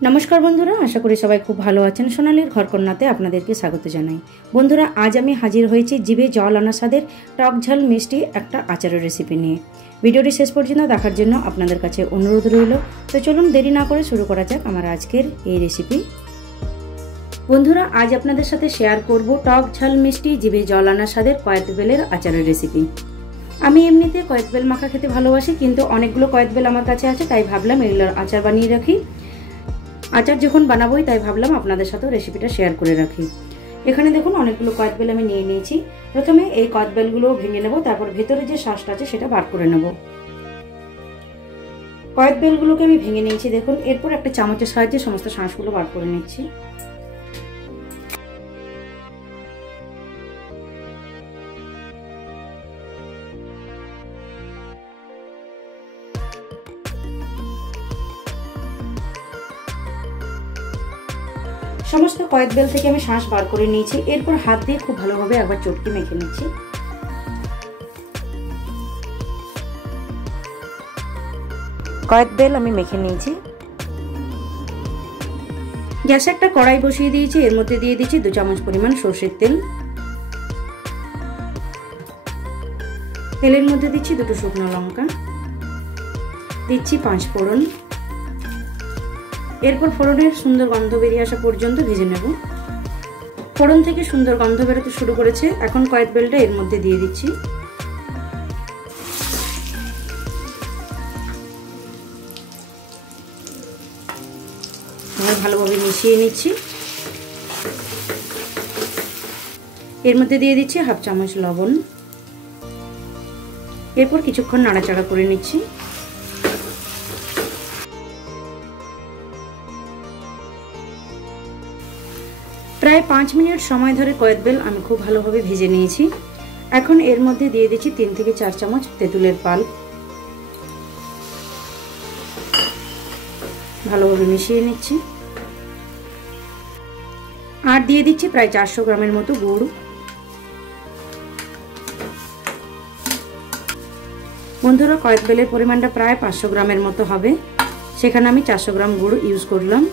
नमस्कार बंधुरा आशा करी सबाई खूब भालो आछेन। सोनालीर घरकन्याते आपनादेरके स्वागत जानाई। बंधुरा आज आमी हाजिर हयेछि जिभे जल आना स्वादेर टक झाल मिष्टि एकटा आचारेर रेसिपि निये। भिडियोटी शेष पर्यन्त देखार जन्य आपनादेर काछे अनुरोध रइल। तो चलुन देरी ना करे शुरू करा जाक आमार आजकेर एई रेसिपि। बंधुरा आज आपनादेर साथे शेयार करब टक झाल मिष्टि जिभे जल आना स्वादेर कয়েত বেলের आचारेर रेसिपि। আমি এমনিতে কয়েত বেল মাখা খেতে ভালোবাসি, কিন্তু অনেকগুলো কয়েত বেল আমার কাছে আছে, তাই ভাবলাম এগুলোর আচার বানিয়ে রাখি। আচার যখন বানাবোই তাই ভাবলাম আপনাদের সাথে রেসিপিটা শেয়ার করে রাখি। এখানে দেখুন অনেকগুলো কয়েত বেল আমি নিয়ে নিয়েছি। প্রথমে এই কয়েত বেলগুলো ভেঙে নেব, তারপর ভেতরে যে শাঁসটা আছে সেটা বার করে নেব। কয়েত বেলগুলোকে আমি ভেঙে নিয়েছি দেখুন। এরপর একটা চামচের সাহায্যে সমস্ত শাঁসগুলো বার করে নিচ্ছি। समस्त कয়েত বেল থেকে আমি শাঁস বার করে নিয়েছি। এরপর হাত দিয়ে খুব ভালোভাবে একবার চটকে মেখে নিচ্ছি। কয়েত বেল আমি মেখে নিয়েছি। গ্যাসে একটা কড়াই বসিয়ে দিয়েছি, এর মধ্যে দিয়ে দিচ্ছি 2 চামচ পরিমাণ সরষের তেল। তেলের মধ্যে দিচ্ছি 2টো শুকনো লঙ্কা, দিচ্ছি 5 ফোড়ন। এরপর ফোড়নের সুন্দর গন্ধ বেরিয়ে আসা পর্যন্ত ভেজে নেব। ফোড়ন থেকে সুন্দর গন্ধ বেরোতে শুরু করেছে। এখন কয়েত বেলটা এর মধ্যে দিয়ে দিচ্ছি। ভালোভাবে মিশিয়ে নিচ্ছি। এর মধ্যে দিয়ে দিচ্ছি 1/2 চামচ লবণ। এরপর কিছুক্ষণ নাড়াচাড়া করে নিচ্ছি। প্রায় 5 মিনিট সময় ধরে কয়েত বেল আমি খুব ভালোভাবে ভেজে নিয়েছি। এখন এর মধ্যে দিয়ে দিচ্ছি 3 থেকে 4 চামচ তেঁতুলের পাল্প। ভালোভাবে মিশিয়ে নিচ্ছি। আর দিয়ে দিচ্ছি প্রায় 400 গ্রামের মতো গুড়। বন্ধুরা কয়েত বেলের পরিমাণটা প্রায় 500 গ্রামের মতো হবে, সেখানে আমি 400 গ্রাম গুড় ইউজ করলাম।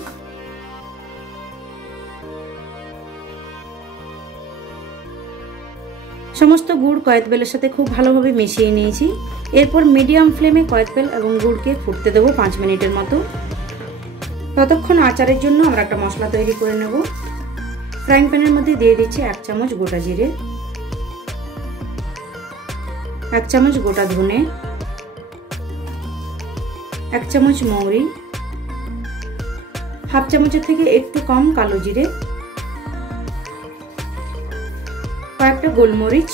সমস্ত গুড় কয়েত বেলের সাথে খুব ভালোভাবে মিশিয়ে নিয়েছি। এরপর মিডিয়াম ফ্লেমে কয়েত বেল এবং গুড়কে ফুটতে দেবো 5 মিনিটের মতো। ততক্ষণ আচারের জন্য আমরা একটা মশলা তৈরি করে নেব। ফ্রাইং প্যানের মধ্যে দিয়ে দিচ্ছি 1 চামচ গোটা জিরে, 1 চামচ গোটা ধনে, 1 চামচ মৌরি, 1/2 চামচের থেকে একটু কম কালো জিরে, কয়েকটা গোলমরিচ,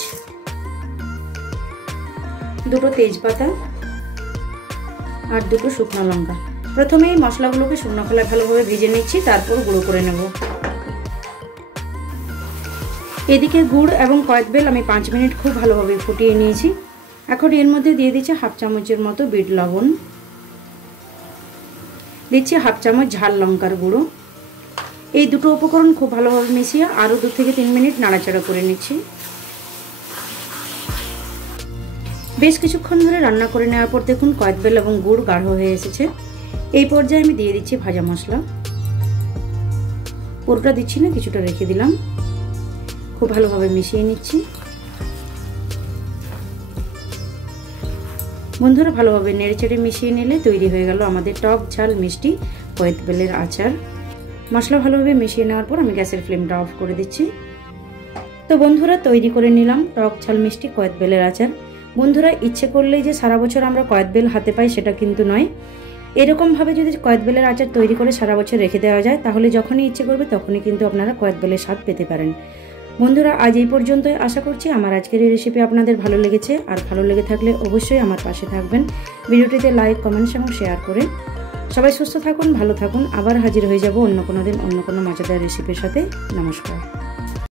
2টো তেজপাতা আর 2টো শুকনো লঙ্কা। প্রথমে এই মশলাগুলোকে শুকনো খোলায় ভালোভাবে ভেজে নিচ্ছি, তারপর গুঁড়ো করে নেব। এদিকে গুড় এবং কয়েত বেল আমি 5 মিনিট খুব ভালোভাবে ফুটিয়ে নিয়েছি। এখন এর মধ্যে দিয়ে দিচ্ছি 1/2 চামচের মতো বিট লবণ, দিচ্ছি 1/2 চামচ ঝাল লঙ্কার গুঁড়ো। এই দুটো উপকরণ খুব ভালোভাবে মিশিয়ে আরো 2 থেকে 3 মিনিট নাড়াচাড়া করে নিচ্ছি। বেশ কিছুক্ষণ ধরে রান্না করে নেওয়ার পর দেখুন কয়েত বেল এবং গুড় গাঢ় হয়ে এসেছে। এই পর্যায়ে আমি দিয়ে দিচ্ছি ভাজা মশলা। পুরোটা দিচ্ছি না, কিছুটা রেখে দিলাম। খুব ভালোভাবে মিশিয়ে নিচ্ছি। বন্ধুরা ভালোভাবে নেড়েচেড়ে মিশিয়ে নিলে তৈরি হয়ে গেল আমাদের টক ঝাল মিষ্টি কয়েত বেলের আচার। মশলা ভালোভাবে মিশিয়ে নেওয়ার পর আমি গ্যাসের ফ্লেমটা অফ করে দিচ্ছি। তো বন্ধুরা তৈরি করে নিলাম টক ঝাল মিষ্টি কয়েত বেলের আচার। বন্ধুরা ইচ্ছে করলেই যে সারা বছর আমরা কয়েত বেল হাতে পাই সেটা কিন্তু নয়। এরকম ভাবে যদি কয়েত বেলের আচার তৈরি করে সারা বছর রেখে দেওয়া যায়, তাহলে যখনই ইচ্ছে করবে তখনই কিন্তু আপনারা কয়েত বেলের স্বাদ পেতে পারেন। বন্ধুরা আজ এই পর্যন্তই। আশা করছি আমার আজকের এই রেসিপি আপনাদের ভালো লেগেছে। আর ভালো লেগে থাকলে অবশ্যই আমার পাশে থাকবেন, ভিডিওটিতে লাইক, কমেন্টস এবং শেয়ার করে। সবাই সুস্থ থাকুন, ভালো থাকুন। আবার হাজির হয়ে যাব অন্য কোনো দিন অন্য কোনো মজাদার রেসিপির সাথে। নমস্কার।